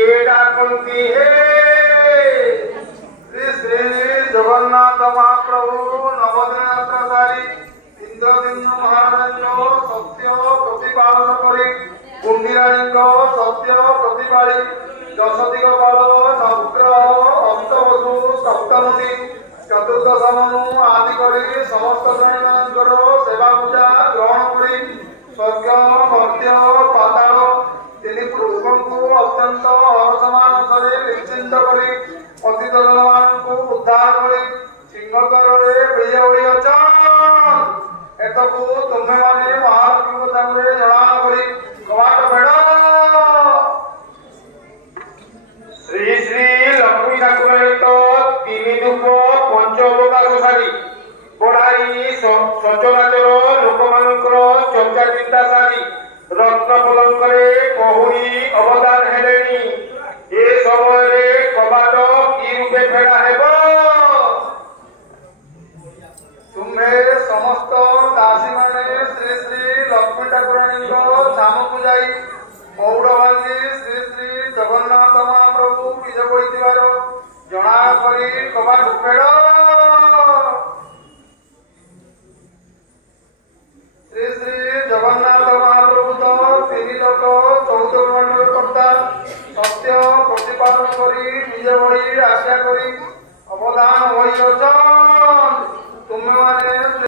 किए डाकती है। श्री श्री जगन्नाथ महाप्रभु नवदिन यात्राधारी इंद्रदिन महाराज सत्य प्रतिपालन करी कुंडीराणी सत्य प्रतिपाली दशदिगपाल नवग्रह अष्टवसु सप्तमती चतुर्दश मनु आदि करी समस्त प्राणीମାନଙ୍କର सेवा पूजा ग्रहण करी स्वर्ग मर्त्य पाताल तीन लोकଙ୍କୁ अत्यंत हरसमानसरे निश्चिंत करी पतित जनମାନଙ୍କୁ उद्धार करी सिंहद्वारे विजय होई अछन। एतकु तुम्हे माने महालक्ष्मी सामने जणा करी कवाट बेड़। श्री श्री लक्ष्मी ठाकुराणी तो तीन धूप पंच अवकाश सारी बढ़ाई सचराचर लोक मानकर चर्चा चिंता सारी रत्न पलंकरे पहुड़ी अवदान हेलेनी। ए समय कबाट कि रूपे फेड़ा हेब। तुम्हें समस्त दासी माने श्री श्री लक्ष्मी ठाकुराणी धाम को जाई मौड़ भांगी श्री श्री जगन्नाथ महाप्रभु विजय होइतिबार जणा करी कबाट फेड़। श्री श्री जगन्नाथ महाप्रभु तो तीन लोक 14 मंडल कर्ता सत्य प्रतिपादन करी विजय होई आशा करी अवदान होई अछन। तुम्हें माने